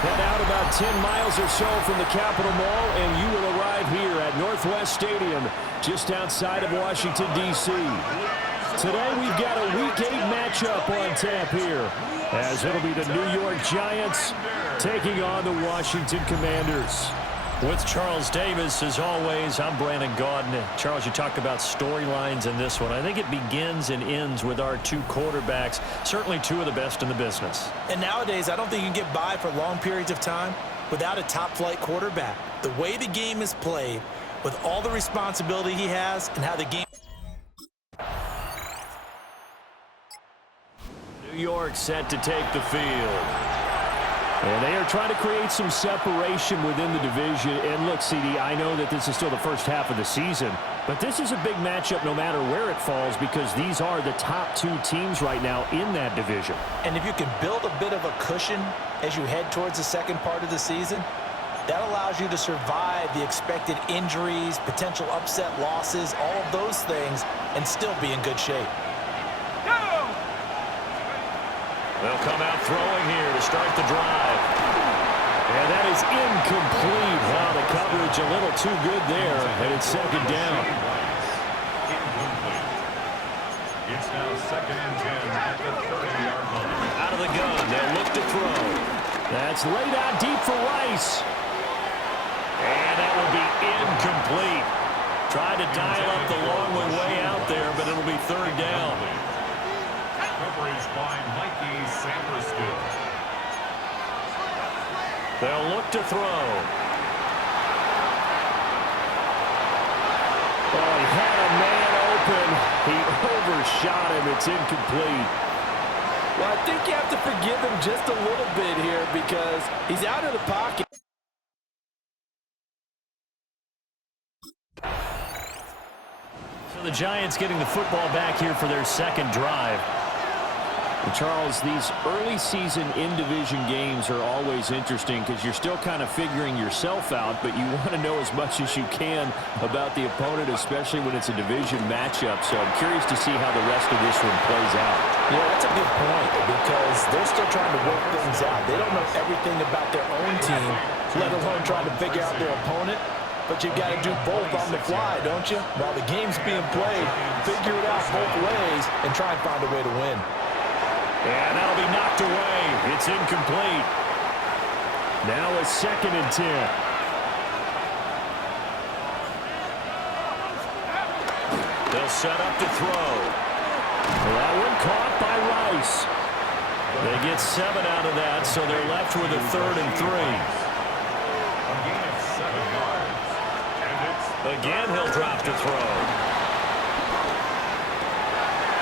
Head out about 10 miles or so from the Capitol Mall, and you will arrive here at Northwest Stadium, just outside of Washington, D.C. Today, we've got a Week 8 matchup on tap here, as it'll be the New York Giants taking on the Washington Commanders. With Charles Davis, as always, I'm Brandon Gaudin. Charles, you talked about storylines in this one. I think it begins and ends with our two quarterbacks, certainly two of the best in the business. And nowadays, I don't think you can get by for long periods of time without a top-flight quarterback. The way the game is played, with all the responsibility he has, and how the game... New York set to take the field. And they are trying to create some separation within the division. And look, CD, I know that this is still the first half of the season, but this is a big matchup no matter where it falls, because these are the top two teams right now in that division. And if you can build a bit of a cushion as you head towards the second part of the season, that allows you to survive the expected injuries, potential upset losses, all of those things, and still be in good shape. They'll come out throwing here to start the drive. And that is incomplete. Wow, the coverage a little too good there, and it's second down. It's now 2nd and 10 at the 30-yard line. Out of the gun, they'll look to throw. That's laid out deep for Rice. And that will be incomplete. Tried to dial up the long one way out there, but it'll be third down. Coverage by Mikey Samberstill. They'll look to throw. Oh, he had a man open. He overshot him. It's incomplete. Well, I think you have to forgive him just a little bit here because he's out of the pocket. So the Giants getting the football back here for their second drive. And Charles, these early season in-division games are always interesting because you're still kind of figuring yourself out, but you want to know as much as you can about the opponent, especially when it's a division matchup. So I'm curious to see how the rest of this one plays out. Yeah, that's a good point because they're still trying to work things out. They don't know everything about their own team, let alone trying to figure out their opponent. But you've got to do both on the fly, don't you? While the game's being played, figure it out both ways and try and find a way to win. And that'll be knocked away. It's incomplete. Now a 2nd and 10. They'll set up to throw. That one caught by Rice. They get 7 out of that, so they're left with a 3rd and 3. A gain of 7 yards. And it's Again, he'll drop to throw.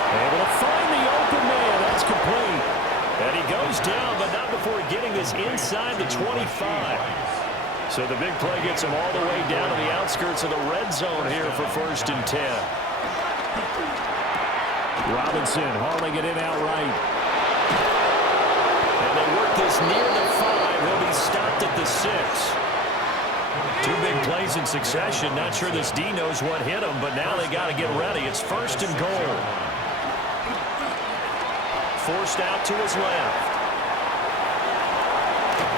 Able to find the open man. That's complete. And he goes down, but not before getting this inside the 25. So the big play gets him all the way down to the outskirts of the red zone here for 1st and 10. Robinson hauling it in outright. And they work this near the 5. He'll be stopped at the 6. Two big plays in succession. Not sure this D knows what hit him, but now they got to get ready. It's 1st and goal. Forced out to his left.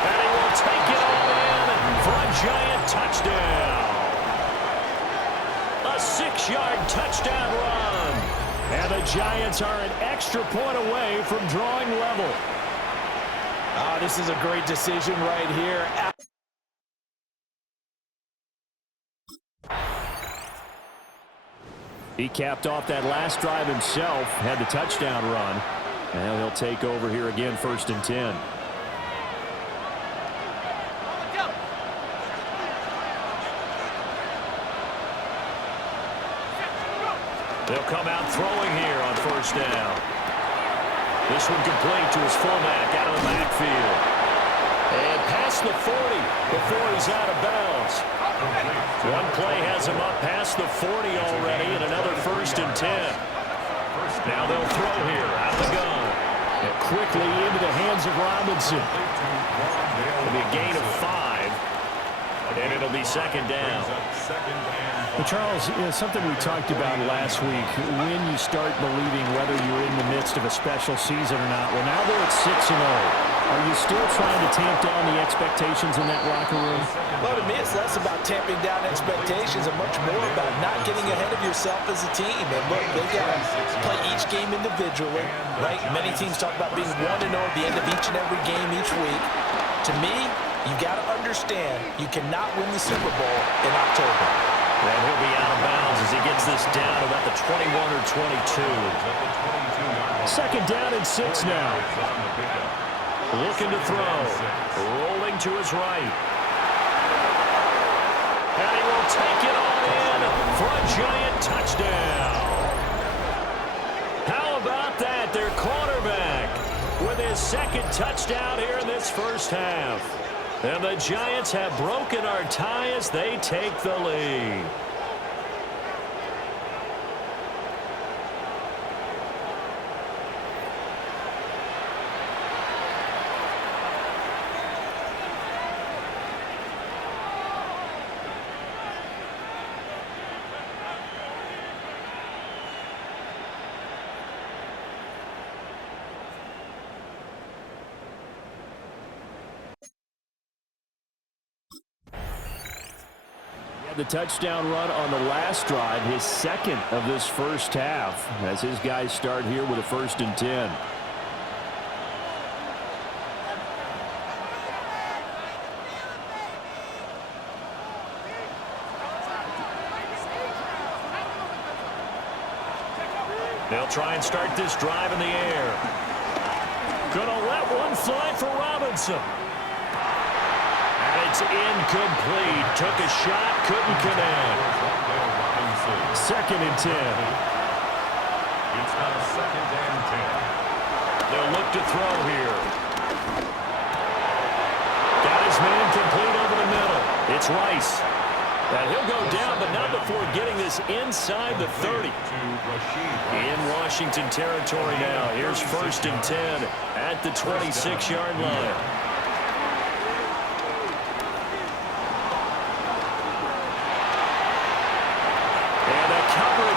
And he will take it all in for a Giant touchdown. A 6-yard touchdown run. And the Giants are an extra point away from drawing level. Oh, this is a great decision right here. He capped off that last drive himself, had the touchdown run. And he'll take over here again, 1st and 10. They'll come out throwing here on 1st down. This one complete to his fullback out of the backfield. And past the 40 before he's out of bounds. One play has him up past the 40 already, and another 1st and 10. Now they'll throw here out of the gun. And quickly into the hands of Robinson. It'll be a gain of 5. And it'll be 2nd down. Well, Charles, something we talked about last week, when you start believing whether you're in the midst of a special season or not. Well, now they're at 6-0. Are you still trying to tamp down the expectations in that locker room? Well, to me, it's less about tamping down expectations and much more about not getting ahead of yourself as a team. And look, they've got to play each game individually, right? Many teams talk about being 1-0 at the end of each and every game each week. To me, you've got to understand you cannot win the Super Bowl in October. And he'll be out of bounds as he gets this down to about the 21 or 22. Second down and 6 now. Looking to throw. Rolling to his right. And he will take it on in for a giant touchdown. How about that? Their quarterback with his second touchdown here in this first half. And the Giants have broken our tie as they take the lead. The touchdown run on the last drive, his second of this first half, as his guys start here with a 1st and 10. They'll try and start this drive in the air. Gonna let one fly for Robinson. It's incomplete. Took a shot, couldn't connect. 2nd and 10. It's now 2nd and 10. They'll look to throw here. Got his man complete over the middle. It's Rice. And he'll go down, but not before getting this inside the 30. In Washington territory now. Here's 1st and 10 at the 26-yard line.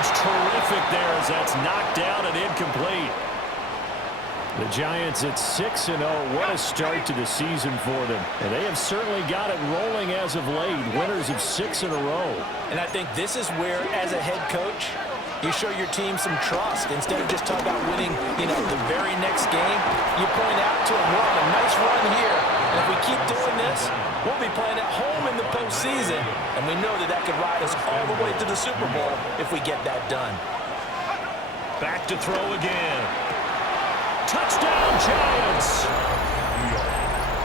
Terrific there as that's knocked down and incomplete. The Giants at 6-0. What a start to the season for them. And they have certainly got it rolling as of late. Winners of 6 in a row. And I think this is where, as a head coach, you show your team some trust. Instead of just talking about winning, the very next game, you point out to them, we're on a nice run here. And if we keep doing this, we'll be playing at home in the postseason. And we know that that could ride us all the way to the Super Bowl if we get that done. Back to throw again. Touchdown, Giants!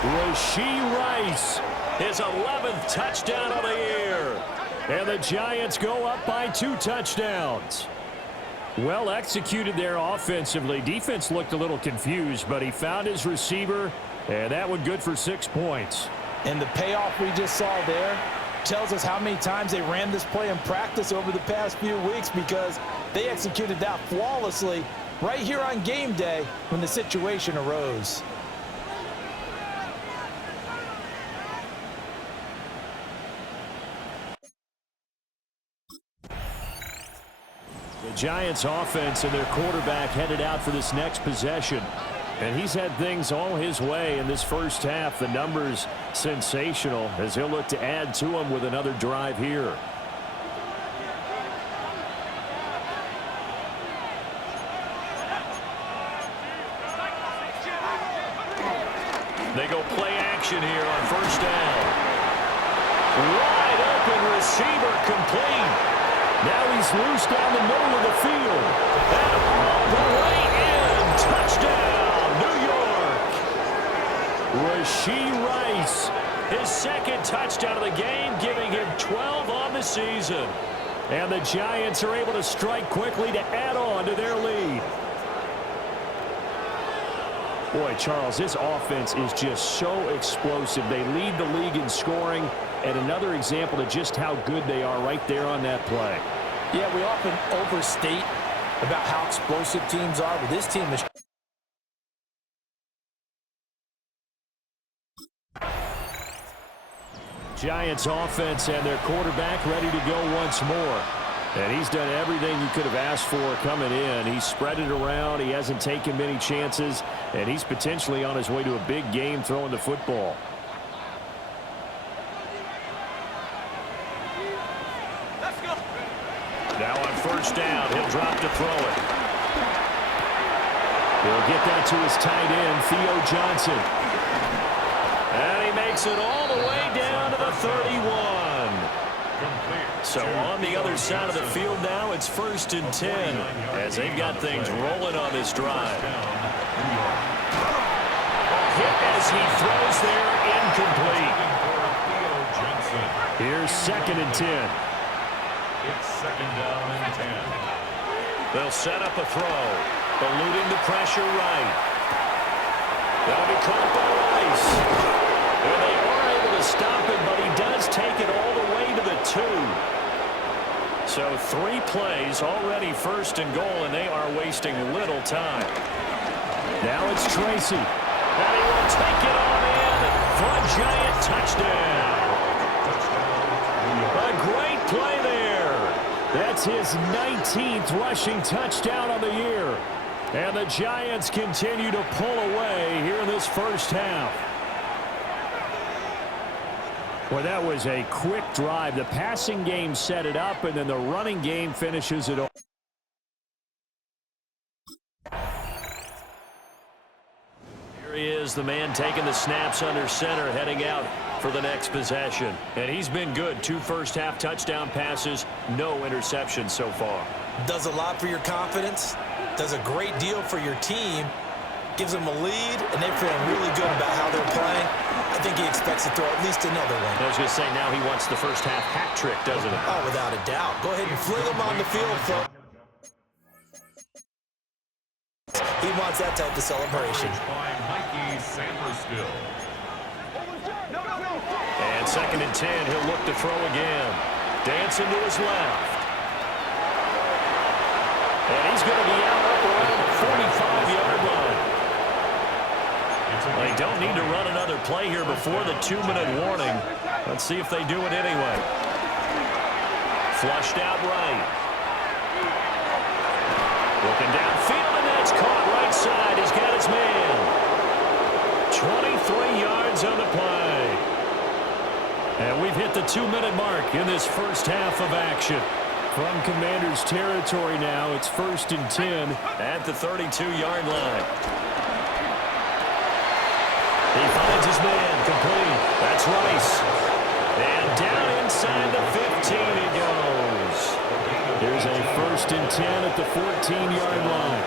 Rashee Rice, his 11th touchdown of the year. And the Giants go up by 2 touchdowns. Well executed there offensively. Defense looked a little confused, but he found his receiver, and that one good for 6 points. And the payoff we just saw there tells us how many times they ran this play in practice over the past few weeks, because they executed that flawlessly right here on game day when the situation arose. The Giants offense and their quarterback headed out for this next possession. And he's had things all his way in this first half. The numbers sensational as he'll look to add to them with another drive here. They go play action here on 1st down. Wide open receiver complete. Now he's loose down the middle of the field. And all the way in. Touchdown, New York. Rashee Rice, his 2nd touchdown of the game, giving him 12 on the season. And the Giants are able to strike quickly to add on to their lead. Boy, Charles, this offense is just so explosive. They lead the league in scoring, and another example of just how good they are right there on that play. Yeah, we often overstate about how explosive teams are, but this team is... Giants offense and their quarterback ready to go once more. And he's done everything you could have asked for coming in. He's spread it around. He hasn't taken many chances. And he's potentially on his way to a big game throwing the football. Now on first down, he'll drop to throw it. He'll get that to his tight end, Theo Johnson. And he makes it all the way down to the 31. So on the other side of the field now, it's 1st and 10 as they've got things rolling on this drive. Hit as he throws there, incomplete. Here's 2nd and 10. It's 2nd down and 10. They'll set up a throw, eluding the pressure right. That'll be caught by Rice. And they are able to stop him, but he does take it all the way to the 2. So 3 plays, already 1st and goal, and they are wasting little time. Now it's Tracy. And he will take it on in for a giant touchdown. A great play there. That's his 19th rushing touchdown on the year. And the Giants continue to pull away here in this first half. Well, that was a quick drive. The passing game set it up, and then the running game finishes it off. Here he is, the man taking the snaps under center, heading out for the next possession. And he's been good. 2 first-half touchdown passes, no interceptions so far. Does a lot for your confidence. Does a great deal for your team. Gives them a lead, and they're feeling really good about how they're playing. I think he expects to throw at least another one. I was going to say, now he wants the first-half hat trick, doesn't he? Oh, without a doubt. Go ahead and fling him on the field, folks. He wants that type of celebration. And 2nd and 10, he'll look to throw again. Dancing to his left. And he's going to be out up around the 45-yard line. They don't need to run another play here before the 2-minute warning. Let's see if they do it anyway. Flushed out right. Looking downfield, and that's caught right side. He's got his man. 23 yards on the play. And we've hit the 2-minute mark in this first half of action. From Commander's territory now, it's 1st and 10 at the 32-yard line. He finds his man, complete. That's Rice. And down inside the 15 he goes. There's a 1st and 10 at the 14-yard line.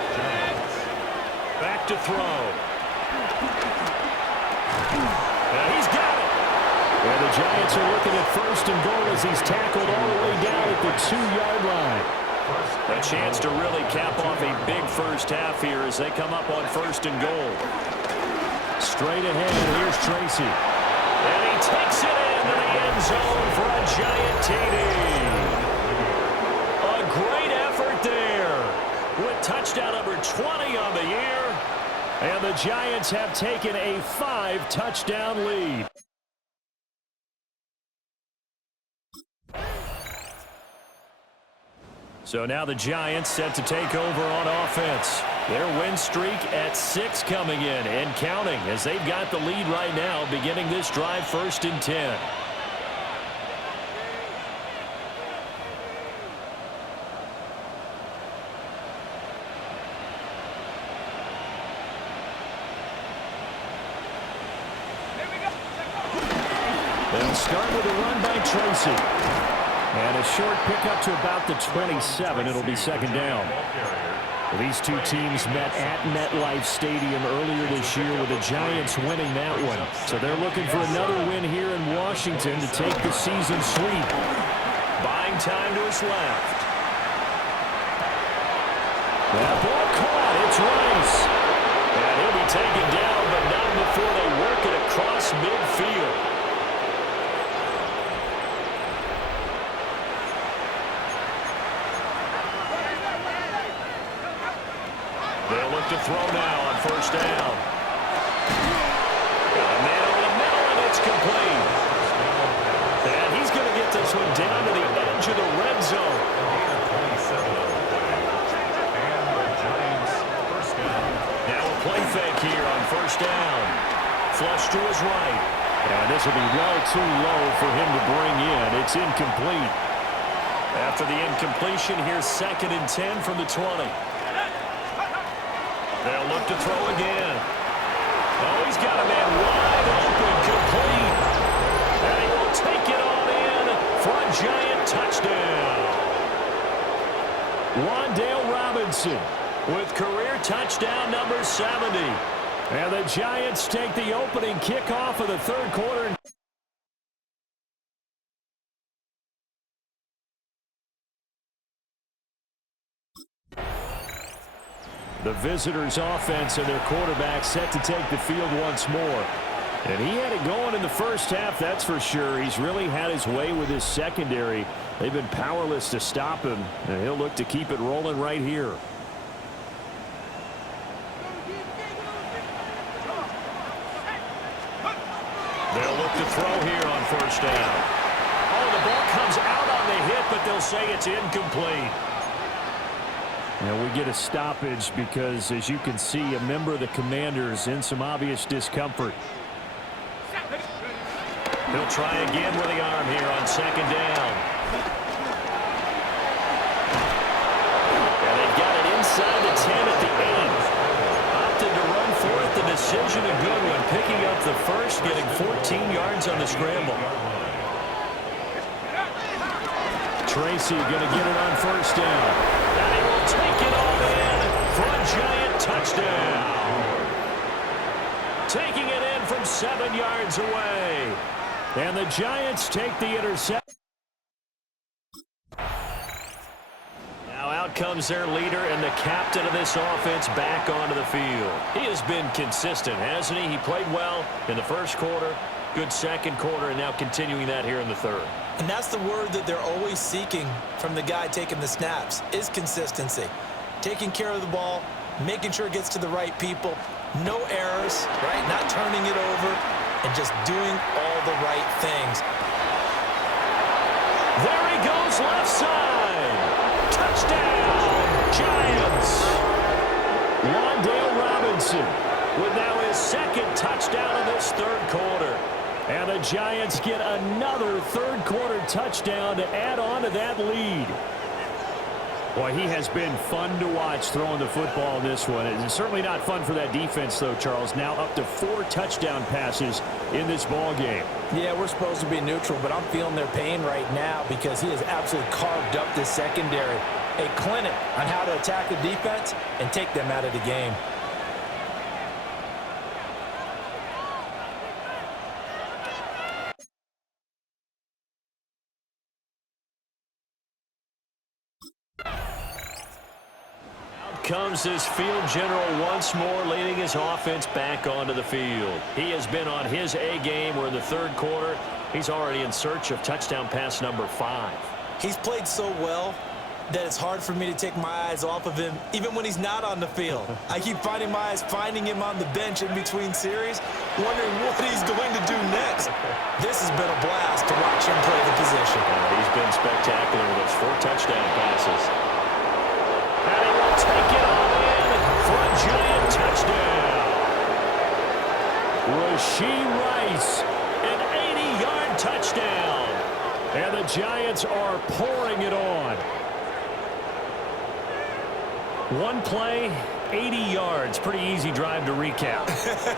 Back to throw. And he's got it. And the Giants are looking at 1st and goal as he's tackled all the way down at the 2-yard line. A chance to really cap off a big first half here as they come up on 1st and goal. Straight ahead, here's Tracy. And he takes it into the end zone for a giant TD. A great effort there with touchdown number 20 on the year. And the Giants have taken a 5-touchdown lead. So now the Giants set to take over on offense. Their win streak at 6 coming in and counting as they've got the lead right now beginning this drive 1st and 10. They'll start with a run by Tracy. And a short pickup to about the 27. It'll be 2nd down. These two teams met at MetLife Stadium earlier this year with the Giants winning that one. So they're looking for another win here in Washington to take the season sweep. Buying time to his left. That ball caught. It's Rice. And he'll be taken down, but not before they work it across midfield. They'll look to throw now on 1st down. Got a man over the middle, and it's complete. And he's going to get this one down to the edge of the red zone. 7 on the play. And the Giants first down. Now a play fake here on first down. Flush to his right. And this will be well too low for him to bring in. It's incomplete. After the incompletion, here's 2nd and 10 from the 20. They'll look to throw again. Oh, he's got a man wide open, complete. And he will take it on in for a Giant touchdown. Wan'Dale Robinson With career touchdown number 70. And the Giants take the opening kickoff of the third quarter. The visitors' offense and their quarterback set to take the field once more. And he had it going in the first half, that's for sure. He's really had his way with his secondary. They've been powerless to stop him, and he'll look to keep it rolling right here. They'll look to throw here on first down. Oh, the ball comes out on the hit, but they'll say it's incomplete. And we get a stoppage because, as you can see, a member of the Commanders in some obvious discomfort. He'll try again with the arm here on second down. And they've got it inside the 10 at the 8. Opted to run for it. The decision a good one. Picking up the first, getting 14 yards on the scramble. Tracy going to get it on first down. And he will take it all in for a Giant touchdown. Taking it in from 7 yards away. And the Giants take the interception. Now out comes their leader and the captain of this offense back onto the field. He has been consistent, hasn't he? He played well in the first quarter, good second quarter, and now continuing that here in the third. And that's the word that they're always seeking from the guy taking the snaps, is consistency. Taking care of the ball, making sure it gets to the right people, no errors, right? Not turning it over, and just doing all the right things. There he goes, left side. Touchdown, Giants. Wan'Dale Robinson With now his second touchdown of this third quarter. And the Giants get another third quarter touchdown to add on to that lead. Boy, he has been fun to watch throwing the football in this one. It's certainly not fun for that defense, though, Charles. Now up to 4 touchdown passes in this ball game. Yeah, we're supposed to be neutral, but I'm feeling their pain right now because he has absolutely carved up this secondary. A clinic on how to attack the defense and take them out of the game. Comes this field general once more, leading his offense back onto the field. He has been on his A game. We're in the third quarter. He's already in search of touchdown pass number 5. He's played so well that it's hard for me to take my eyes off of him, even when he's not on the field. I keep finding my eyes, finding him on the bench in between series, wondering what he's going to do next. This has been a blast to watch him play the position. He's been spectacular with those 4 touchdown passes. And he will take it all in for a Giant touchdown. Rashee Rice, An 80-yard touchdown. and the Giants are pouring it on. One play, 80 yards. Pretty easy drive to recap.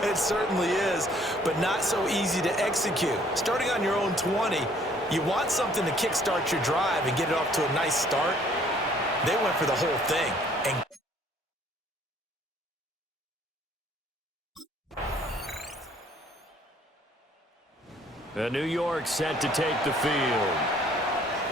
It certainly is, but not so easy to execute. Starting on your own 20, you want something to kickstart your drive and get it off to a nice start. They went for the whole thing. And New York set to take the field.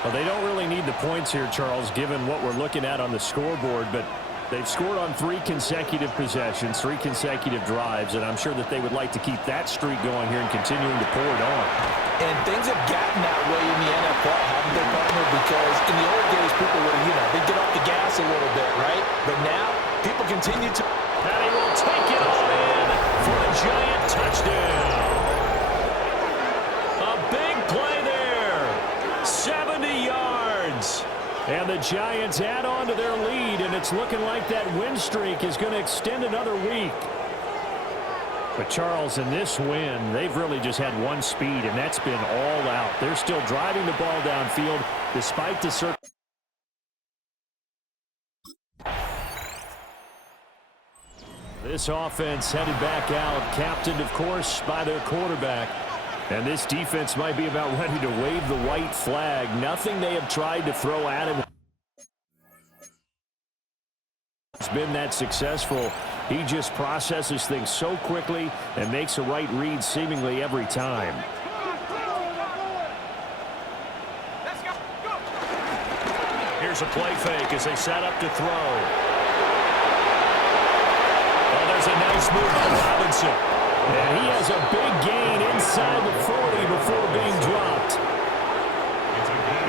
Well, they don't really need the points here, Charles, given what we're looking at on the scoreboard, but they've scored on 3 consecutive possessions, 3 consecutive drives, and I'm sure that they would like to keep that streak going here and continuing to pour it on. And things have gotten that way in the NFL, haven't they, partner? Because in the old days, people would, they'd get off the gas a little bit, right? But now, people continue to... And he will take it all in for a Giant touchdown. A big play there. 70 yards. And the Giants add on to their lead, and it's looking like that win streak is going to extend another week. But, Charles, in this win, they've really just had one speed, and that's been all out. They're still driving the ball downfield despite the circle. This offense headed back out, captained, of course, by their quarterback. And this defense might be about ready to wave the white flag. Nothing they have tried to throw at him has been that successful. He just processes things so quickly and makes a right read seemingly every time. Here's a play fake as they set up to throw. Oh, there's a nice move by Robinson. And he has a big gain inside the 40 before being dropped.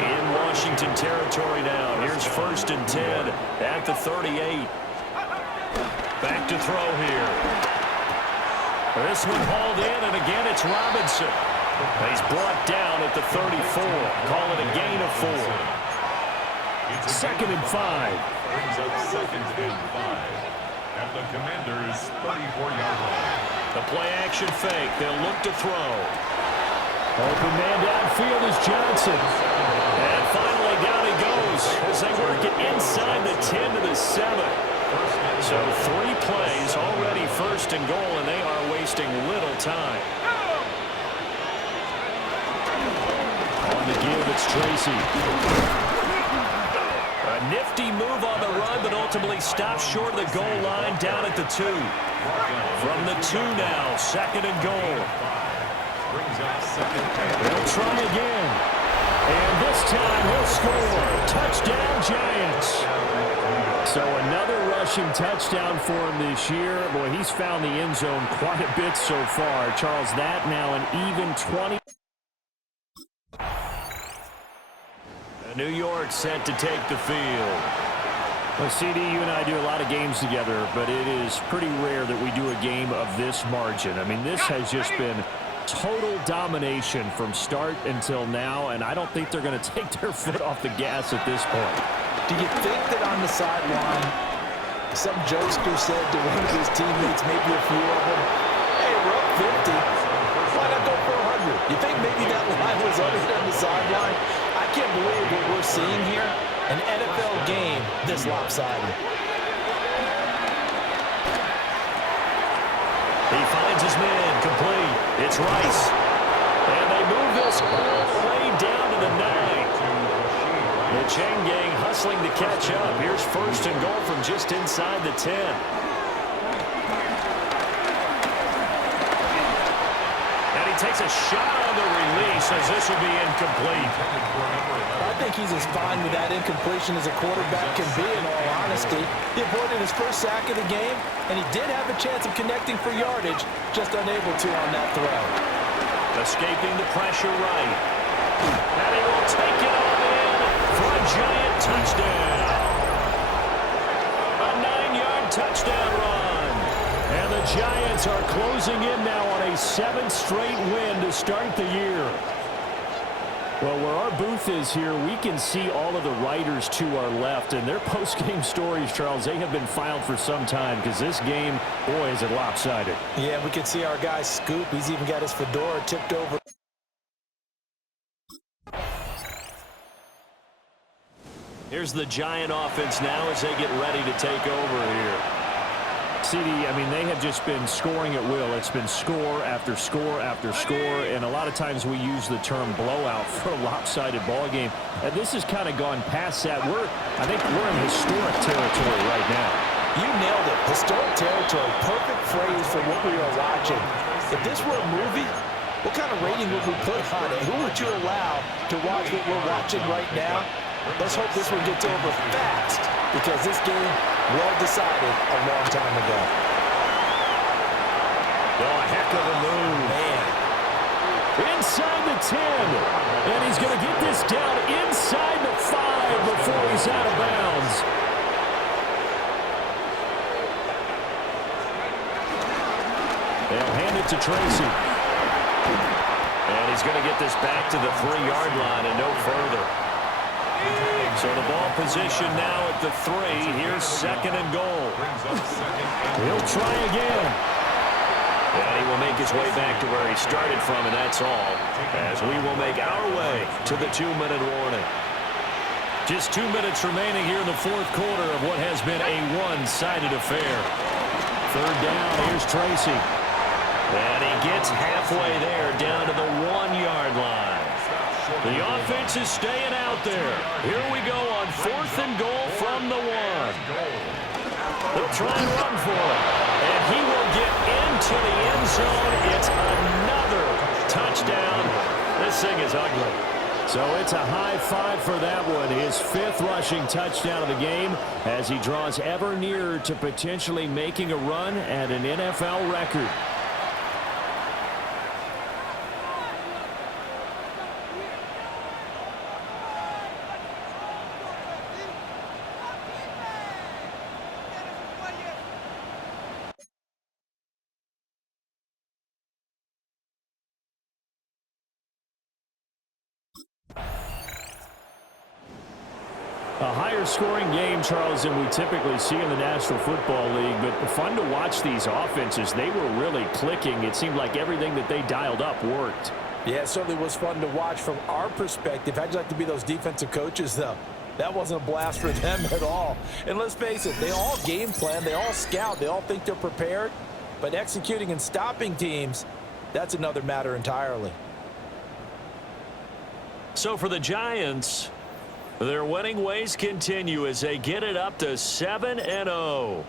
In Washington territory now. Here's 1st and 10 at the 38. Back to throw here. This one hauled in, and again it's Robinson. He's brought down at the 34. Call it a gain of 4. 2nd and 5. Brings up 2nd and 5 at the Commanders' 34-yard line. The play-action fake. They'll look to throw. Open man downfield is Johnson. And finally down he goes as they work it inside the 10 to the 7. So 3 plays already 1st and goal, and they are wasting little time. On the give, it's Tracy. A nifty move on the run, but ultimately stops short of the goal line down at the 2. From the 2 now, 2nd and goal. They'll try again. And this time he'll score. Touchdown, Giants. So another rushing touchdown for him this year. Boy, he's found the end zone quite a bit so far. Charles, that now an even 20. New York set to take the field. Well, CD, you and I do a lot of games together, but it is pretty rare that we do a game of this margin. I mean, this has just been total domination from start until now, and I don't think they're going to take their foot off the gas at this point. Do you think that on the sideline, some jokester said to one of his teammates, maybe a few of them, hey, we're up 50. Why not go for 100? You think maybe that line was uttered on the sideline? I can't believe what we're seeing here. An NFL game this lopsided. He finds his man complete. It's Rice. And they move this all the way down to the 9. The chain gang hustling to catch up. Here's 1st and goal from just inside the 10. And he takes a shot on the release as this will be incomplete. I think he's as fine with that incompletion as a quarterback can be, in all honesty. He avoided his first sack of the game, and he did have a chance of connecting for yardage, just unable to on that throw. Escaping the pressure right. And he will take it on in for a Giant touchdown. A 9-yard touchdown run. And the Giants are closing in now on a 7th straight win to start the year. Well, where our booth is here, we can see all of the writers to our left, and their post-game stories, Charles, they have been filed for some time because this game, boy, is it lopsided. Yeah, we can see our guy Scoop. He's even got his fedora tipped over. Here's the Giant offense now as they get ready to take over here. CD, I mean, they have just been scoring at will. It's been score after score after score, and a lot of times we use the term blowout for a lopsided ball game. And this has kind of gone past that. I think we're in historic territory right now. You nailed it. Historic territory. Perfect phrase for what we are watching. If this were a movie, what kind of rating would we put on it? Who would you allow to watch what we're watching right now? Let's hope this one gets over fast, because this game well decided a long time ago. Oh, a heck of a move. Man. Inside the 10. And he's going to get this down inside the 5 before he's out of bounds. They'll hand it to Tracy. And he's going to get this back to the 3-yard line and no further. So the ball position now at the 3. Here's 2nd and goal. He'll try again. And he will make his way back to where he started from, and that's all, as we will make our way to the 2-minute warning. Just 2 minutes remaining here in the 4th quarter of what has been a one-sided affair. 3rd down, here's Tracy. And he gets halfway there, down to the 1-yard line. The offense is staying out there. Here we go on 4th and goal from the 1. They'll try and run for it. And he will get into the end zone. It's another touchdown. This thing is ugly. So it's a high five for that one. His 5th rushing touchdown of the game as he draws ever nearer to potentially making a run at an NFL record. A higher scoring game, Charles, than we typically see in the National Football League, but fun to watch these offenses. They were really clicking. It seemed like everything that they dialed up worked. Yeah, it certainly was fun to watch from our perspective. How'd you like to be those defensive coaches, though? That wasn't a blast for them at all. And let's face it, they all game plan, they all scout, they all think they're prepared. But executing and stopping teams, that's another matter entirely. So for the Giants, their winning ways continue as they get it up to 7-0.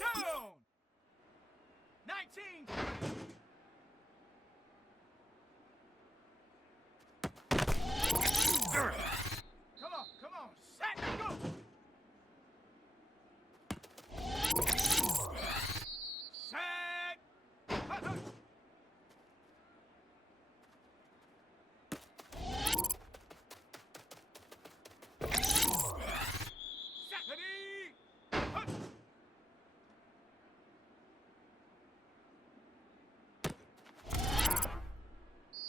Down! 19! Come on, set, go! Set!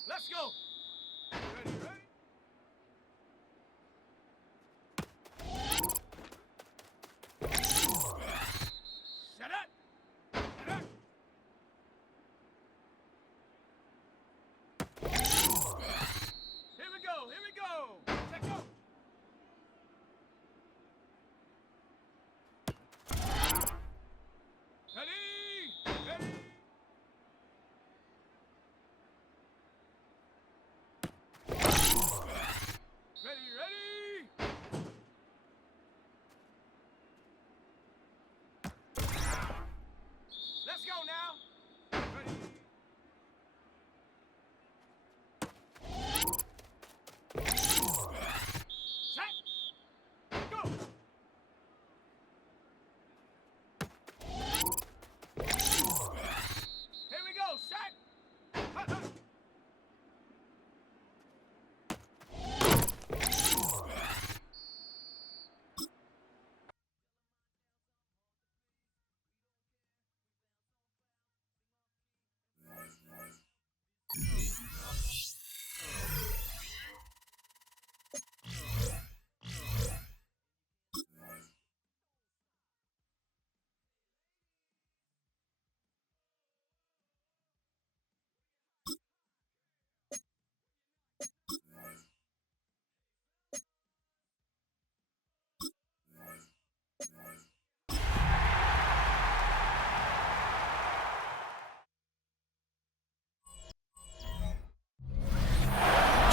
Let's go! Ready, ready? Set up! Set up! Here we go! Here we go! Check go! Ready?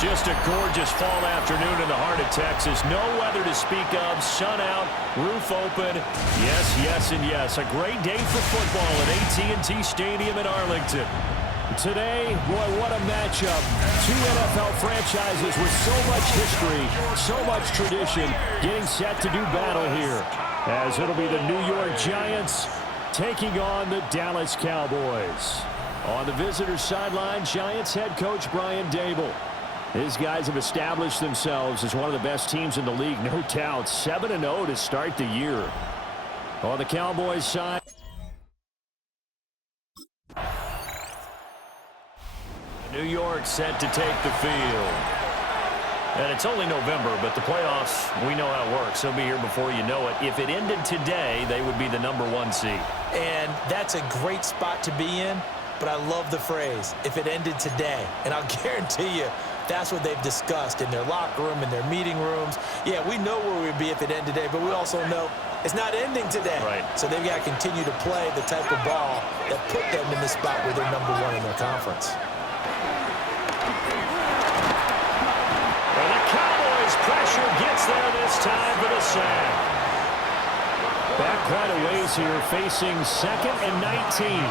Just a gorgeous fall afternoon in the heart of Texas. No weather to speak of. Sun out, roof open. Yes, yes, and yes. A great day for football at AT&T Stadium in Arlington. Today, boy, what a matchup. Two NFL franchises with so much history, so much tradition, getting set to do battle here. As it'll be the New York Giants taking on the Dallas Cowboys. On the visitor's sideline, Giants head coach Brian Daboll. These guys have established themselves as one of the best teams in the league, no doubt. 7-0 to start the year. On the Cowboys side, New York set to take the field. And it's only November, but the playoffs, we know how it works. They'll be here before you know it. If it ended today, they would be the #1 seed. And that's a great spot to be in, but I love the phrase, if it ended today. And I'll guarantee you, that's what they've discussed in their locker room, in their meeting rooms. Yeah, we know where we'd be if it ended today, but we also know it's not ending today. Right. So they've got to continue to play the type of ball that put them in the spot where they're #1 in their conference. Well, the Cowboys' pressure gets there this time for the sack. Back quite a ways here, facing 2nd and 19.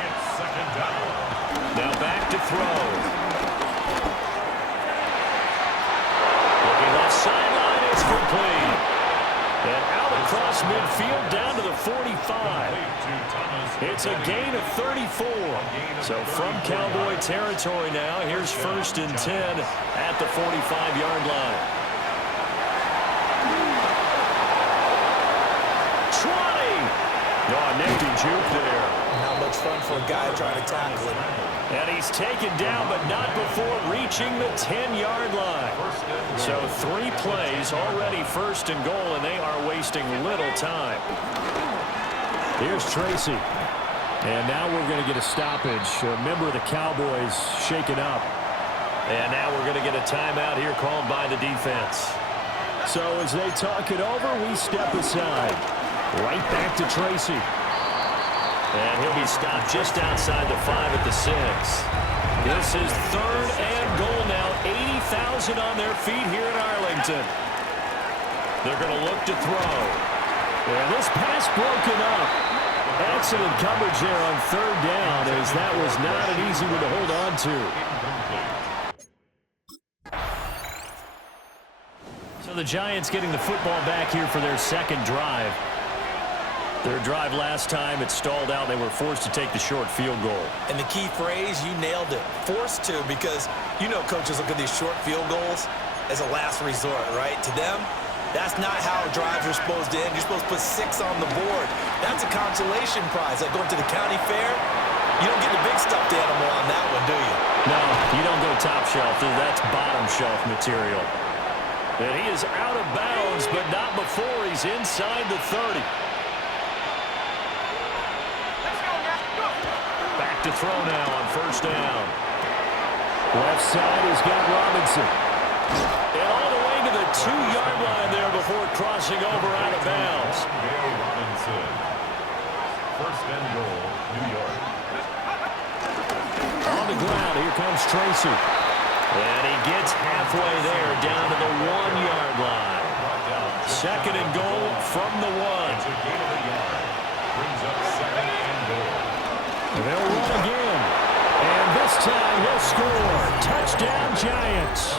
It's second down. Now back to throw. Sideline is complete. And out across midfield down to the 45. It's a gain of 34. So from Cowboy territory now, here's 1st and 10 at the 45-yard line. 20. Oh, nifty juke there. Not much fun for a guy trying to tackle him. And he's taken down, but not before reaching the 10-yard line. So 3 plays, already 1st and goal, and they are wasting little time. Here's Tracy. And now we're going to get a stoppage. A member of the Cowboys shaken up. And now we're going to get a timeout here called by the defense. So as they talk it over, we step aside. Right back to Tracy. And he'll be stopped just outside the 5 at the 6. This is 3rd and goal now. 80,000 on their feet here in Arlington. They're going to look to throw. And this pass broken up. Excellent coverage there on 3rd down, as that was not an easy one to hold on to. So the Giants getting the football back here for their 2nd drive. Their drive last time, it stalled out. They were forced to take the short field goal. And the key phrase, you nailed it. Forced to, because you know coaches look at these short field goals as a last resort, right? To them, that's not how drives are supposed to end. You're supposed to put 6 on the board. That's a consolation prize. Like going to the county fair, you don't get the big stuffed animal on that one, do you? No, you don't go top shelf. That's bottom shelf material. And he is out of bounds, but not before he's inside the 30. Back to throw now on 1st down. Left side has got Robinson. And all the way to the 2-yard line there before crossing over out of bounds. Robinson. 1st and goal, New York. On the ground, here comes Tracy. And he gets halfway there down to the 1-yard line. 2nd and goal from the 1. It's a gain of a yard. Brings up 2nd and goal. They'll run again. And this time he'll score. Touchdown, Giants.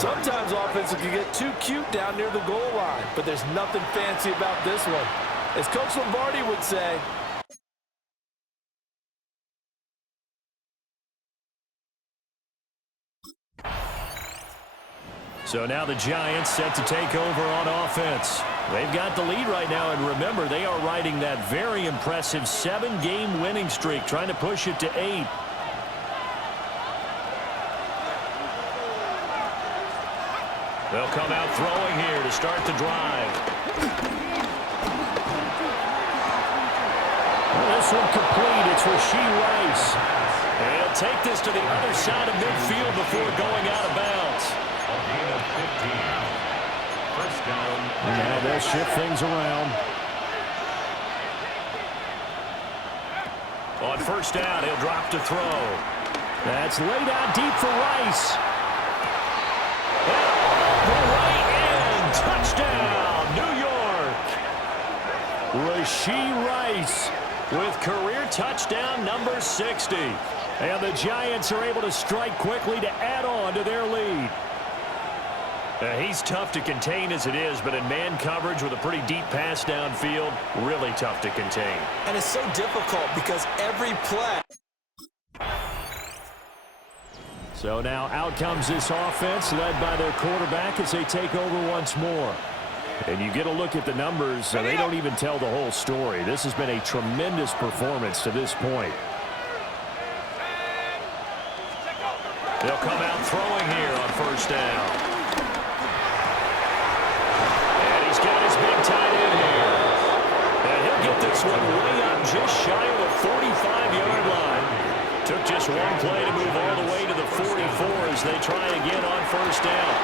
Sometimes offenses can get too cute down near the goal line, but there's nothing fancy about this one. As Coach Lombardi would say, So now the Giants set to take over on offense. They've got the lead right now, and remember, they are riding that very impressive 7-game winning streak, trying to push it to 8. They'll come out throwing here to start the drive. This one complete. It's Rashee Rice. And he'll take this to the other side of midfield before going out of bounds. A gain of 15. 1st down. Now they'll shift things around. On 1st down, he'll drop to throw. That's laid out deep for Rice. And all the way in. Touchdown, New York. Rashee Rice with career touchdown number 60. And the Giants are able to strike quickly to add on to their lead. He's tough to contain as it is, but in man coverage with a pretty deep pass downfield, really tough to contain. And it's so difficult because every play. So now out comes this offense led by their quarterback as they take over once more. And you get a look at the numbers, and they don't even tell the whole story. This has been a tremendous performance to this point. They'll come out throwing here on first down. And he's got his big tight end here. And he'll get this one way up just shy of the 45-yard line. Took just one play to move all the way to the 44 as they try again on first down.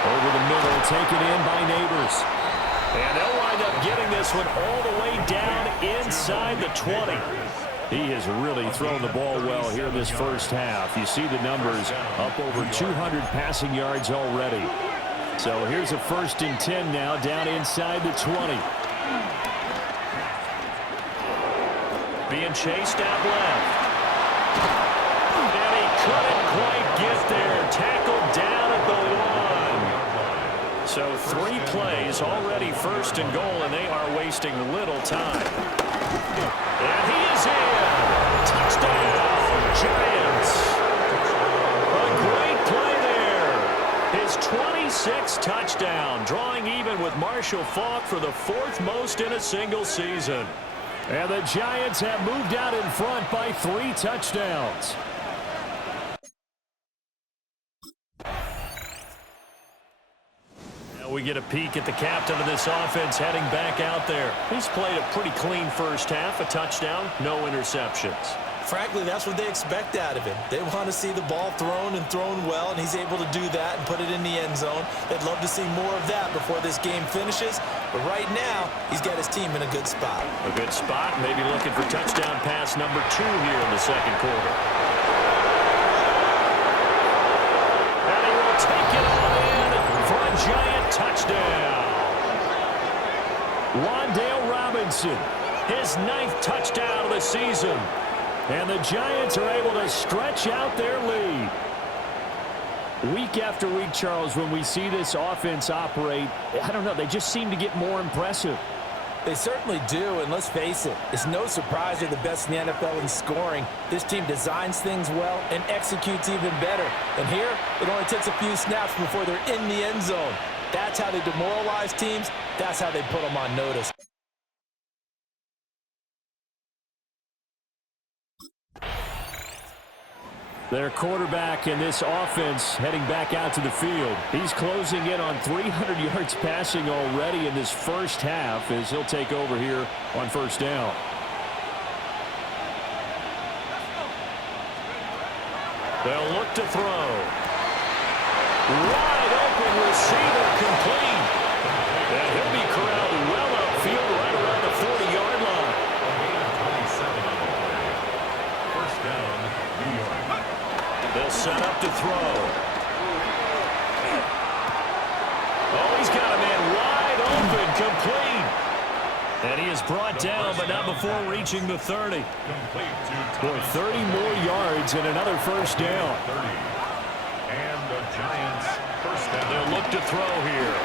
Over the middle, taken in by Neighbors. And they'll wind up getting this one all the way down inside the 20. He has really thrown the ball well here in this first half. You see the numbers, up over 200 passing yards already. So here's a 1st and 10 now, down inside the 20. Being chased out left. And he couldn't quite get there. Tackled down at the 1. So 3 plays, already 1st and goal, and they are wasting little time. And he is in. Touchdown, Giants. A great play there. His 26th touchdown, drawing even with Marshall Faulk for the 4th most in a single season. And the Giants have moved out in front by 3 touchdowns. We get a peek at the captain of this offense heading back out there. He's played a pretty clean first half, a touchdown, no interceptions. Frankly, that's what they expect out of him. They want to see the ball thrown and thrown well, and he's able to do that and put it in the end zone. They'd love to see more of that before this game finishes. But right now, he's got his team in a good spot. A good spot, maybe looking for touchdown pass number 2 here in the second quarter. And he will take it all in for a Giant touchdown. Wan'Dale Robinson, his 9th touchdown of the season. And the Giants are able to stretch out their lead. Week after week, Charles, when we see this offense operate, I don't know, they just seem to get more impressive. They certainly do, and let's face it, it's no surprise they're the best in the NFL in scoring. This team designs things well and executes even better. And here, it only takes a few snaps before they're in the end zone. That's how they demoralize teams. That's how they put them on notice. Their quarterback in this offense heading back out to the field. He's closing in on 300 yards passing already in this first half as he'll take over here on first down. They'll look to throw. Wide open receiver complete. And he'll be corralled well upfield right around the 40-yard line. First down, New York. They'll set up to throw. Oh, he's got a man wide open, complete. And he is brought down, but not before reaching the 30. Boy, 30 more yards and another first down. 30. And the Giants first down. They'll look to throw here.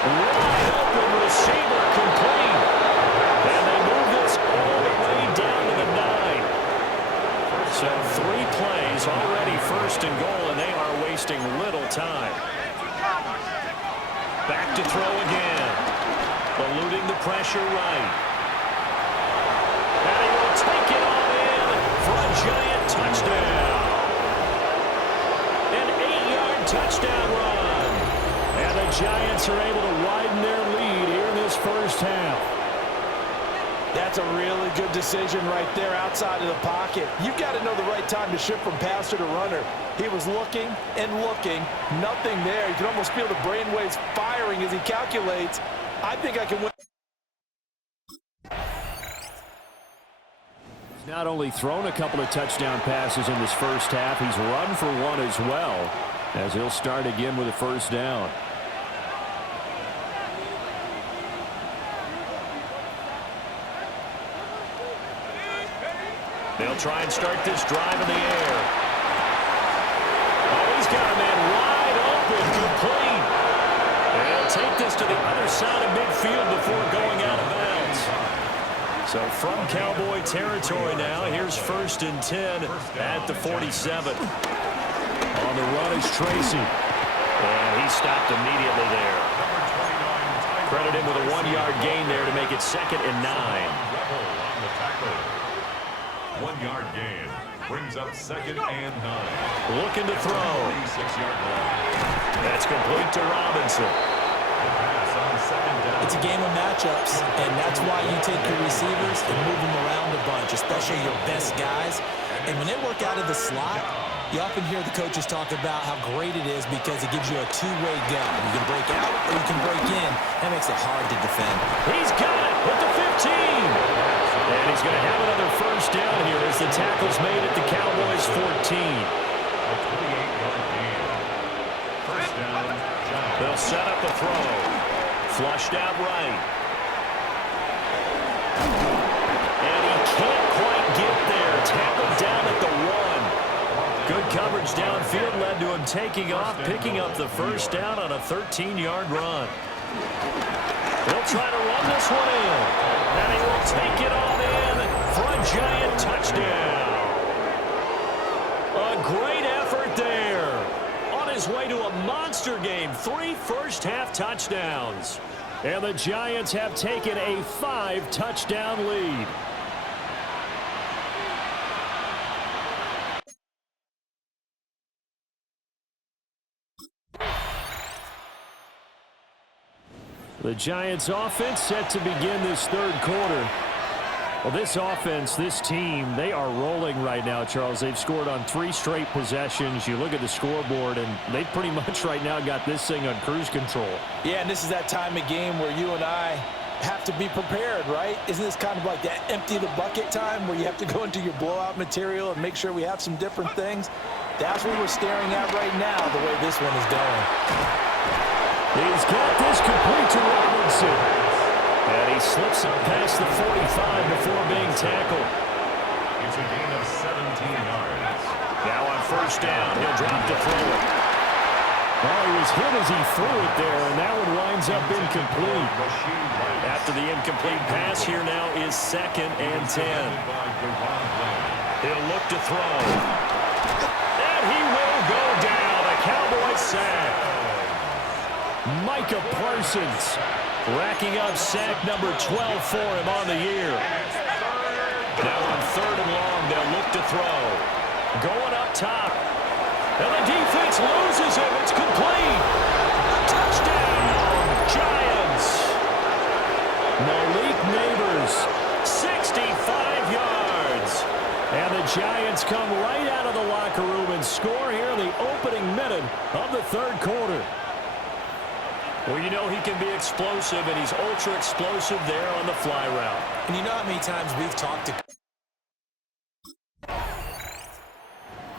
Wide open receiver complete. And they move this all the way down to the 9. So 3 plays, already 1st and goal, and they are wasting little time. Back to throw again. Eluding the pressure right. And he will take it all in for a Giant touchdown. An 8-yard touchdown run. And the Giants are able to widen their lead here in this first half. That's a really good decision right there outside of the pocket. You've got to know the right time to shift from passer to runner. He was looking and looking, nothing there. You can almost feel the brainwaves firing as he calculates. I think I can win. Not only thrown a couple of touchdown passes in this first half, he's run for one as well, as he'll start again with a first down. They'll try and start this drive in the air. Oh, he's got a man wide open, complete. They'll take this to the other side of midfield before going out of bounds. So from Cowboy territory now, here's 1st and 10 at the 47. On the run is Tracy. And he stopped immediately there. Credit him with a 1-yard gain there to make it 2nd and 9. 1-yard gain brings up 2nd and 9. Looking to throw. 46-yard line. That's complete to Robinson. Pass on 2nd down. It's a game of matchups, and that's why you take your receivers and move them around a bunch, especially your best guys. And when they work out of the slot, you often hear the coaches talk about how great it is because it gives you a two-way gun. You can break out or you can break in. That makes it hard to defend. He's got it at the 15. And he's going to have another first down here as the tackle's made at the Cowboys 14. A 28-yard gain. First down, Giants. They'll set up the throw. Flushed out right. And he can't quite get there. Tackled down at the 1. Good coverage downfield led to him taking off, picking up the first down on a 13-yard run. They'll try to run this one in. And he will take it on in for a Giant touchdown. A great effort there. On his way to a monster game. 3 first-half touchdowns. And the Giants have taken a 5-touchdown lead. The Giants offense set to begin this third quarter. Well, this offense, this team, they are rolling right now, Charles. They've scored on 3 straight possessions. You look at the scoreboard, and they've pretty much right now got this thing on cruise control. Yeah, and this is that time of game where you and I have to be prepared, right? Isn't this kind of like that empty the bucket time where you have to go into your blowout material and make sure we have some different things? That's what we're staring at right now, the way this one is going. He's got this complete to Robinson. And he slips up past the 45 before being tackled. It's a gain of 17 yards. Now on first down, he'll drop to throw it. Oh, he was hit as he threw it there, and that one winds up incomplete. After the incomplete pass, here now is 2nd and 10. He'll look to throw. And he will go down. A Cowboys sack. Micah Parsons racking up sack number 12 for him on the year. Now on 3rd and long, they'll look to throw. Going up top. And the defense loses him. It's complete. Touchdown, Giants. Malik Neighbors. 65 yards. And the Giants come right out of the locker room and score here in the opening minute of the third quarter. Well, you know he can be explosive, and he's ultra explosive there on the fly route. And you know how many times we've talked to...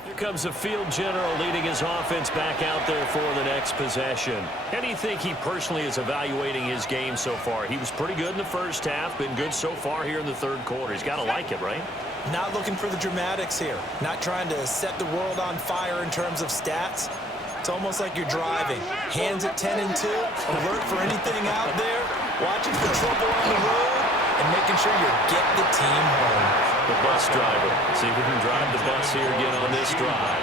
Here comes the field general leading his offense back out there for the next possession. How do you think he personally is evaluating his game so far? He was pretty good in the first half, been good so far here in the third quarter. He's got to like it, right? Not looking for the dramatics here. Not trying to set the world on fire in terms of stats. It's almost like you're driving. Hands at 10 and 2, alert for anything out there, watching for trouble on the road, and making sure you get the team home. The bus driver. See if we can drive the bus here again on this drive.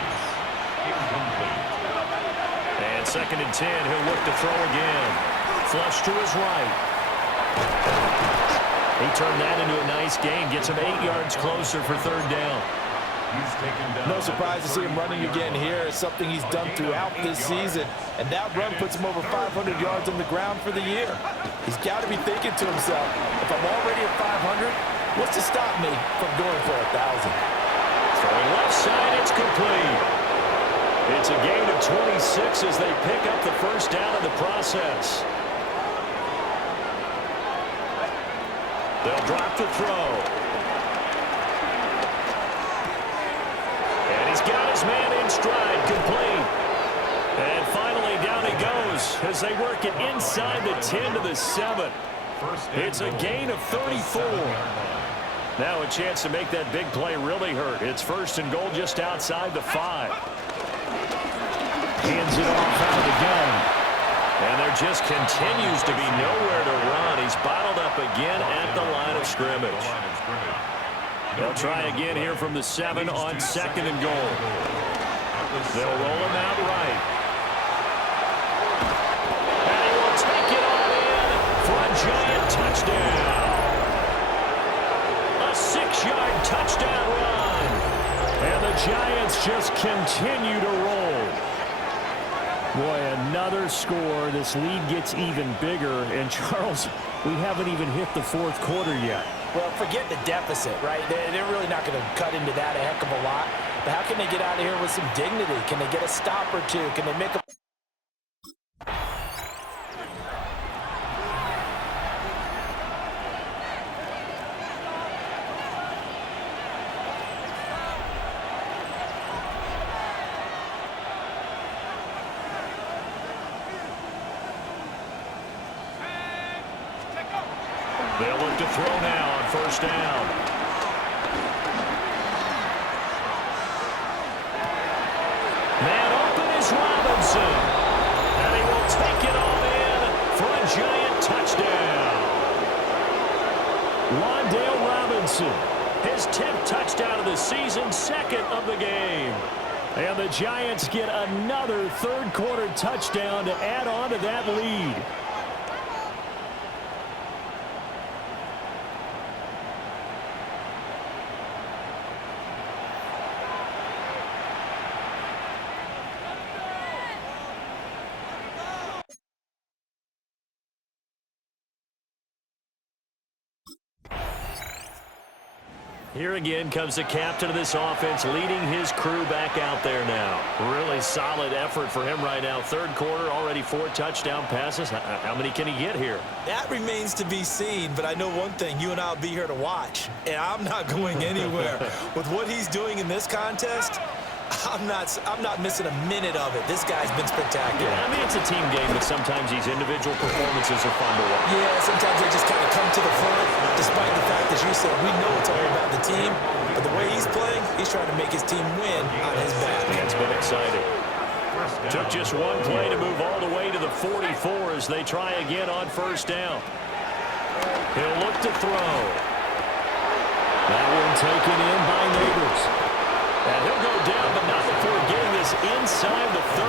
And 2nd and 10, he'll look to throw again. Flush to his right. He turned that into a nice gain, gets him 8 yards closer for 3rd down. No surprise to see him running again here. It's something he's done throughout this season. And that run puts him over 500 yards on the ground for the year. He's got to be thinking to himself, if I'm already at 500, what's to stop me from going for 1,000? Throwing left side, it's complete. It's a gain of 26 as they pick up the first down in the process. They'll drop the throw. He's got his man in stride, complete. And finally, down he goes as they work it inside the 10 to the 7. It's a gain of 34. Now a chance to make that big play really hurt. It's 1st and goal just outside the 5. Hands it off out of the gun. And there just continues to be nowhere to run. He's bottled up again at the line of scrimmage. They'll try again here from the 7 on 2nd and goal. They'll roll him out right. And he will take it on in for a giant touchdown. A 6-yard touchdown run. And the Giants just continue to roll. Boy, another score. This lead gets even bigger. And, Charles, we haven't even hit the 4th quarter yet. Well, forget the deficit, right? They're really not going to cut into that a heck of a lot. But how can they get out of here with some dignity? Can they get a stop or two? Can they make a... They'll look to throw now on 1st down. Man open is Robinson. And he will take it all in for a giant touchdown. Wan'Dale Robinson. His 10th touchdown of the season, 2nd of the game. And the Giants get another 3rd quarter touchdown to add on to that lead. Here again comes the captain of this offense, leading his crew back out there now. Really solid effort for him right now. 3rd quarter, already 4 touchdown passes. How many can he get here? That remains to be seen, but I know one thing. You and I will be here to watch, and I'm not going anywhere. With what he's doing in this contest, I'm not missing a minute of it. This guy's been spectacular. Yeah, I mean, it's a team game, but sometimes these individual performances are fun to watch. Yeah, sometimes they just kind of come to the front, despite the fact, as you said, we know it's all about the team. But the way he's playing, he's trying to make his team win on his back. Yeah, it's been exciting. Took just one play to move all the way to the 44 as they try again on 1st down. He'll look to throw. That one taken in by Neighbors. And he'll go down, but not before getting this inside the 30.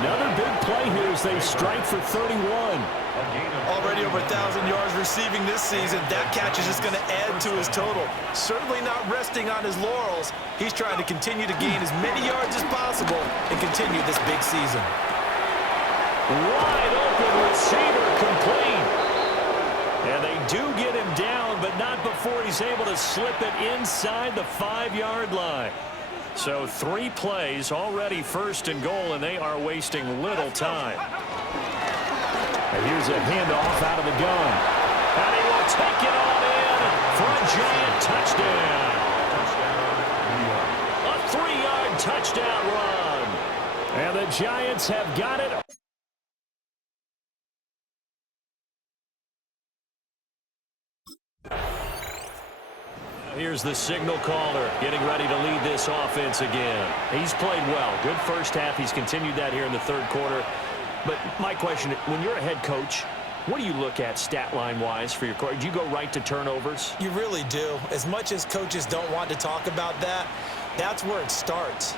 Another big play here as they strike for 31. Already over 1,000 yards receiving this season. That catch is just going to add to his total. Certainly not resting on his laurels. He's trying to continue to gain as many yards as possible and continue this big season. Wide open receiver, complete. And they do get him down, but not before he's able to slip it inside the 5-yard line. So 3 plays, already 1st and goal, and they are wasting little time. And here's a handoff out of the gun. And he will take it on in for a giant touchdown. A 3-yard touchdown run. And the Giants have got it. Here's the signal caller getting ready to lead this offense again. He's played well. Good 1st half. He's continued that here in the 3rd quarter. But my question, when you're a head coach, what do you look at stat line-wise for your coach? Do you go right to turnovers? You really do. As much as coaches don't want to talk about that, that's where it starts.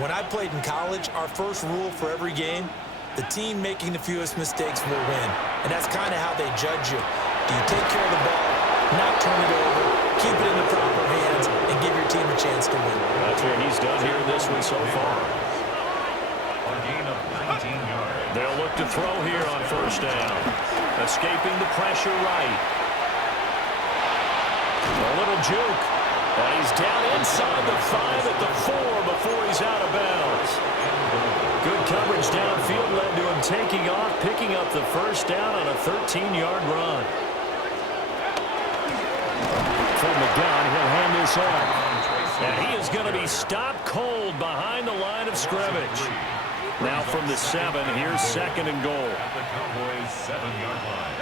When I played in college, our first rule for every game, the team making the fewest mistakes will win. And that's kind of how they judge you. Do you take care of the ball, not turn it over, keep it in the proper hands, and give your team a chance to win? That's what he's done here in this one so far. A gain of 19 yards. They'll look to throw here on 1st down. Escaping the pressure right. A little juke. And he's down inside the 5 at the 4 before he's out of bounds. Good coverage downfield led to him taking off, picking up the 1st down on a 13-yard run. From the gun, he'll hand this off. And he is going to be stopped cold behind the line of scrimmage. Now from the 7, here's 2nd and goal. At the Cowboys' 7-yard line.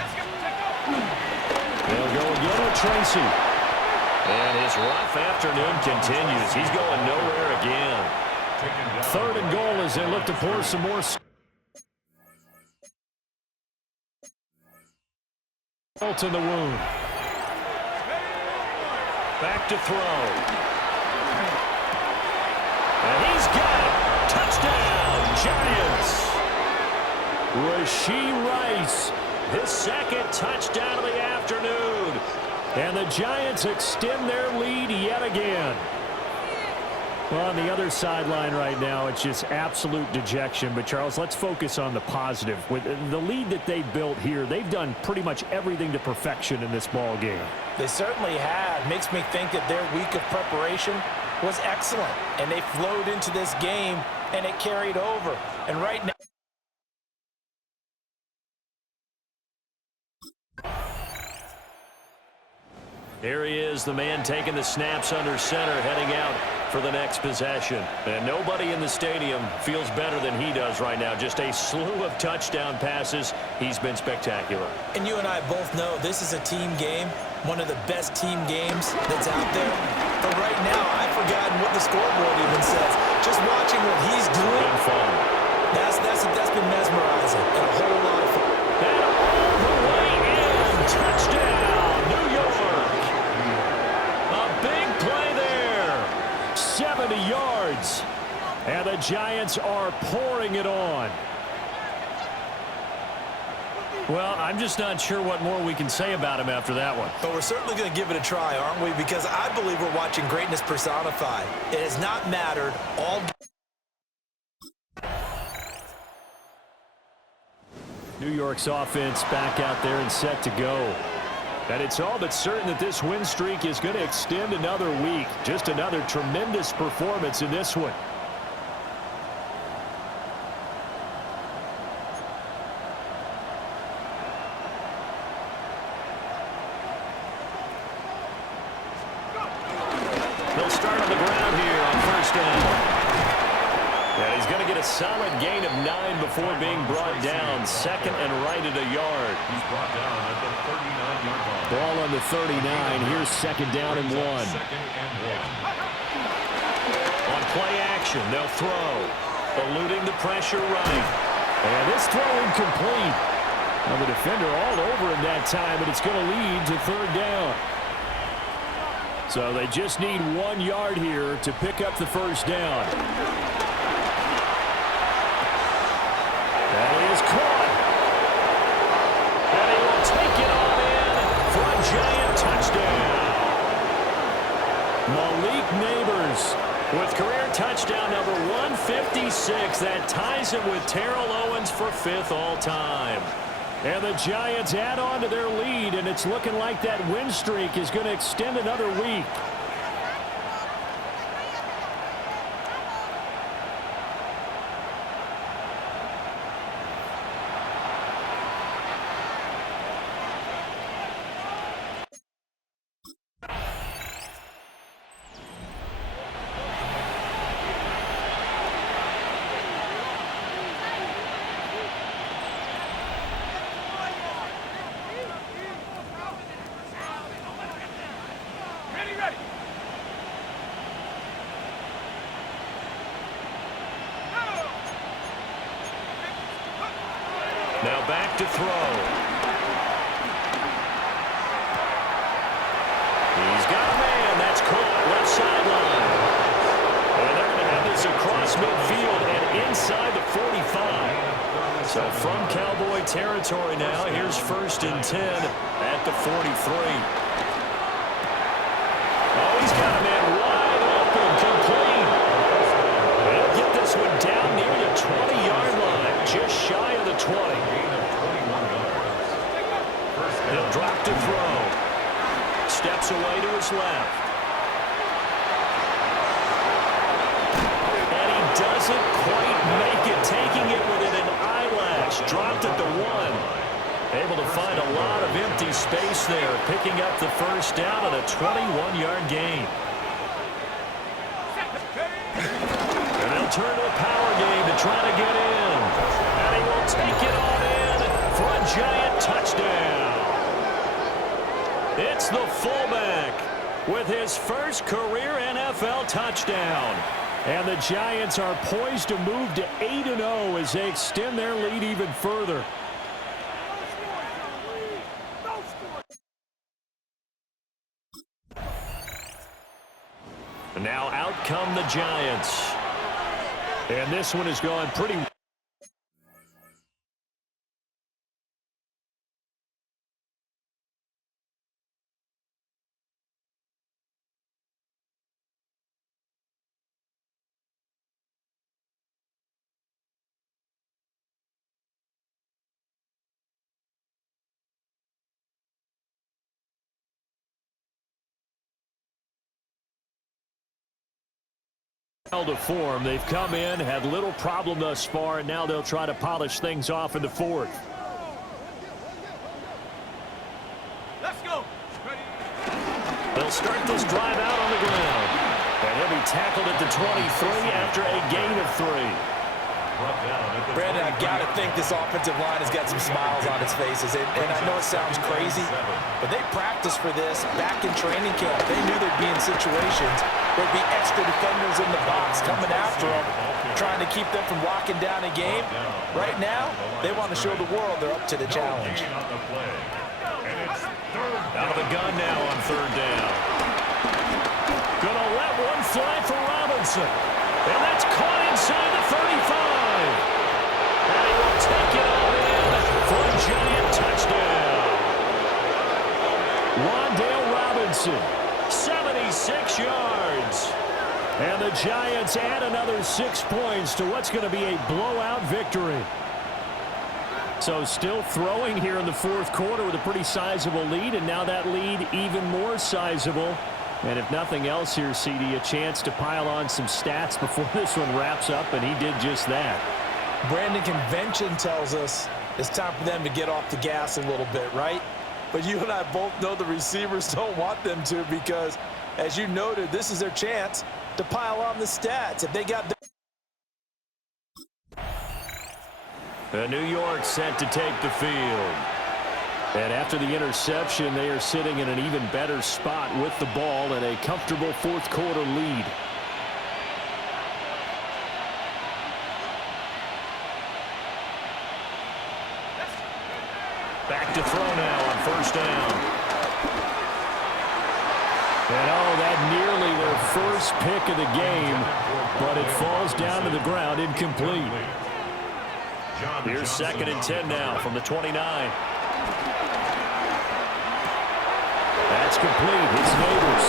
They'll go again with Tracy. And his rough afternoon continues. He's going nowhere again. 3rd and goal as they look to pour some more salt in the wound. Back to throw. And he's got it. Touchdown, Giants. Rashee Rice, His 2nd touchdown of the afternoon. and the Giants extend their lead yet again. Well, on the other sideline right now, it's just absolute dejection. But, Charles, let's focus on the positive. With the lead that they built here, they've done pretty much everything to perfection in this ball game. They certainly have. Makes me think that their week of preparation was excellent. And they flowed into this game, and it carried over. And right now, Here he is, the man taking the snaps under center, heading out for the next possession. And nobody in the stadium feels better than he does right now. Just a slew of touchdown passes. He's been spectacular. and you and I both know this is a team game, one of the best team games that's out there. But right now, I've forgotten what the scoreboard even says. Just watching what he's doing, Been fun. that's been mesmerizing and a whole lot of fun. And all the way in. Touchdown, New York. A big play there. 70 yards. And the Giants are pouring it on. Well, I'm just not sure what more we can say about him after that one. But we're certainly going to give it a try, aren't we? Because I believe we're watching greatness personified. It has not mattered all New York's offense back out there and set to go. And it's all but certain that this win streak is going to extend another week. Just another tremendous performance in this one. They'll start on the ground here on 1st down. And he's going to get a solid gain of 9 before being brought down. 2nd and right at a yard. He's brought down at the 39-yard line. Ball on the 39. Here's 2nd down and 1. 2nd and 1. On play action, they'll throw. Eluding the pressure right. And this throw incomplete. Now the defender all over him that time, but it's going to lead to 3rd down. So they just need 1 yard here to pick up the 1st down. And he is caught. And he will take it all in for a Giant touchdown. Malik Neighbors With career touchdown number 156, that ties him with Terrell Owens for 5th all-time. And the Giants add on to their lead, and it's looking like that win streak is going to extend another week. Now back to throw. He's got a man. That's caught left sideline. And they're going to have this across midfield and inside the 45. So from Cowboy territory now, here's 1st and 10 at the 43. Oh, he's got a man wide open, complete. They'll get this one down near the 20-yard line, just shy of the 20. He'll drop to throw. Steps away to his left. And he doesn't quite make it, taking it within an eyelash. Dropped at the 1. Able to find a lot of empty space there, picking up the 1st down on a 21-yard gain. turn to a power game to try to get in. And he will take it on in for a giant touchdown. It's the fullback with his first career NFL touchdown. And the Giants are poised to move to 8-0 as they extend their lead even further. And now out come the Giants. And this one is going pretty well. To form. They've come in, had little problem thus far, and now they'll try to polish things off in the fourth. Let's go. They'll start this drive out on the ground. And he'll be tackled at the 23 after a gain of 3. Brandon, I got to think this offensive line has got some smiles on its faces. And I know it sounds crazy, but they practiced for this back in training camp. They knew they'd be in situations where there'd be extra defenders in the box coming after them, trying to keep them from locking down a game. Right now, they want to show the world they're up to the challenge. Out of the gun now on 3rd down. Gonna let one fly for Robinson. And that's caught inside the 35. And he will take it all in for a giant touchdown. Wan'Dale Robinson, 76 yards. And the Giants add another 6 points to what's going to be a blowout victory. So still throwing here in the fourth quarter with a pretty sizable lead, and now that lead even more sizable. And if nothing else here, CD, a chance to pile on some stats before this one wraps up, and he did just that. Brandon, convention tells us it's time for them to get off the gas a little bit, right? But you and I both know the receivers don't want them to because, as you noted, this is their chance to pile on the stats. If they got New York set to take the field. And after the interception, they are sitting in an even better spot with the ball and a comfortable fourth quarter lead. Back to throw now on 1st down. And that nearly their first pick of the game, but it falls down to the ground incomplete. Here's 2nd and 10 now from the 29. That's complete. It's Neighbors.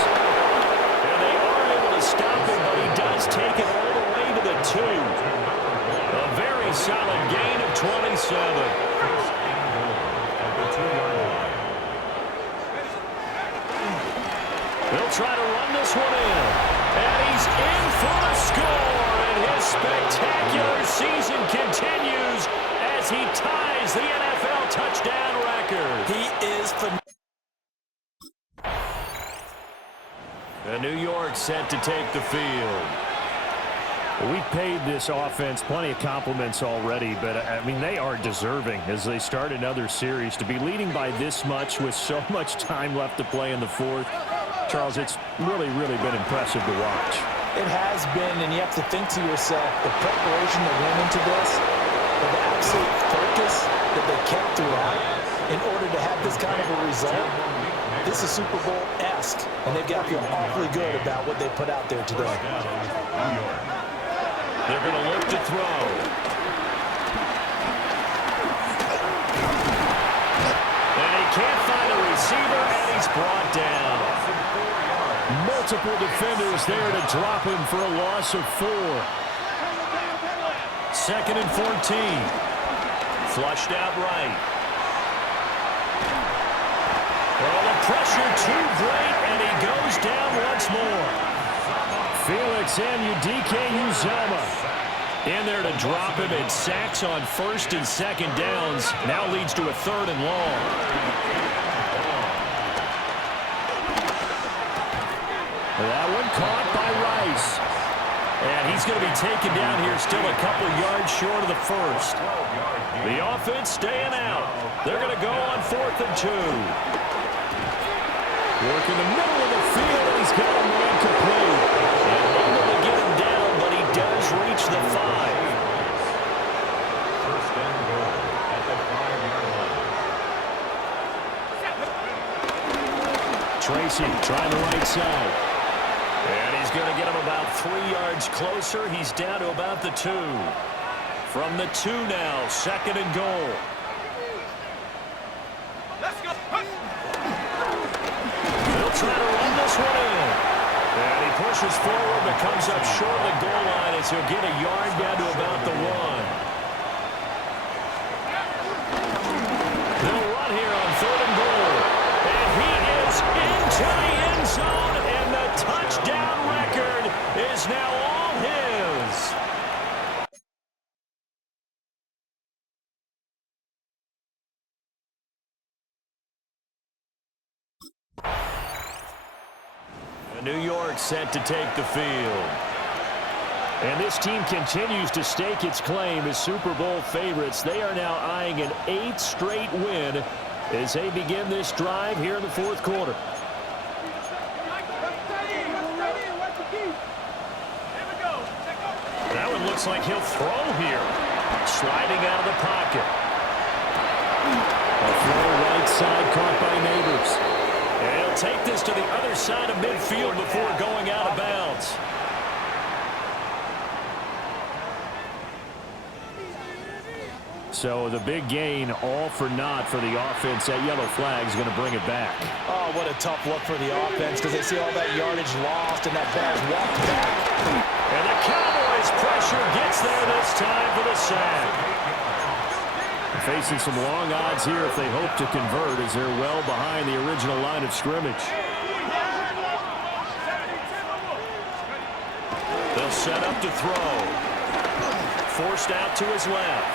And they are able to stop him, but he does take it all the way to the 2. A very solid gain of 27. They'll try to run this one in. And he's in for the score. And his spectacular season continues as he ties the NFL touchdown record. He is phenomenal. And New York set to take the field. We've paid this offense plenty of compliments already, but, I mean, they are deserving as they start another series. To be leading by this much with so much time left to play in the fourth, Charles, it's really, really been impressive to watch. It has been, and you have to think to yourself, the preparation that went into this, but the absolute focus that they kept throughout in order to have this kind of a result. This is Super Bowl-esque, and they've got to feel awfully good about what they put out there today. They're going to look to throw. And he can't find a receiver, and he's brought down. Multiple defenders there to drop him for a loss of 4. 2nd and 14. Flushed out right. Well, the pressure too great, and he goes down once more. Felix Anudike-Uzomah In there to drop him, and sacks on 1st and 2nd downs. Now leads to a 3rd and long. That one caught by Rice. And he he's going to be taken down here, still a couple yards short of the first. The offense staying out. They're going to go on 4th and 2. Work in the middle of the field, and he's got a man complete. And able to get him down, but he does reach the 5. First and goal at the 5-yard line. Tracy trying the right side. And he's going to get him about 3 yards closer. He's down to about the 2. From the 2 now, 2nd and goal. Let's go. They'll try to run this one in. And he pushes forward, but comes up short of the goal line as he'll get a yard down to about the 1. They'll run here on 3rd and goal. And he is into the end zone, and the touchdown record is now all his. New York set to take the field. And this team continues to stake its claim as Super Bowl favorites. They are now eyeing an 8th straight win as they begin this drive here in the 4th quarter. That one looks like he'll throw here. Sliding out of the pocket. A throw right side caught by Neighbors. And he'll take this to the other side of midfield before going out of bounds. So the big gain all for naught for the offense. That yellow flag is going to bring it back. Oh, what a tough look for the offense because they see all that yardage lost and that ball's walked back. And the Cowboys pressure gets there this time for the sack. Facing some long odds here if they hope to convert as they're well behind the original line of scrimmage. They'll set up to throw. Forced out to his left.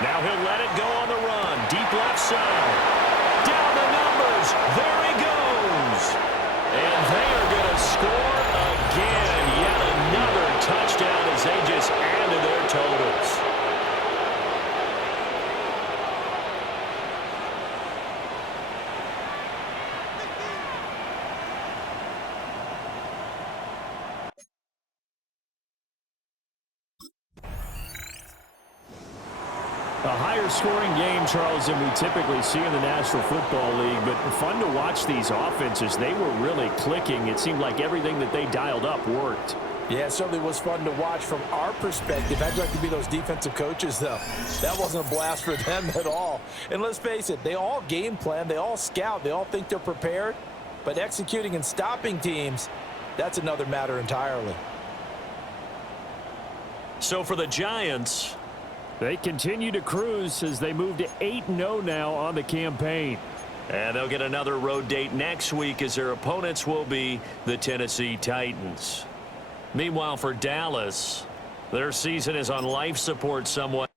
Now he'll let it go on the run. Deep left side. Down the numbers. There he goes. And they are going to score again. Yet another touchdown as they just add to their totals. A higher scoring game, Charles, than we typically see in the National Football League, but fun to watch these offenses. They were really clicking. It seemed like everything that they dialed up worked. Yeah, it certainly was fun to watch from our perspective. I'd like to be those defensive coaches, though. That wasn't a blast for them at all. And let's face it, they all game plan, they all scout, they all think they're prepared. But executing and stopping teams, that's another matter entirely. So for the Giants, they continue to cruise as they move to 8-0 now on the campaign. and they'll get another road date next week as their opponents will be the Tennessee Titans. Meanwhile, for Dallas, their season is on life support somewhat.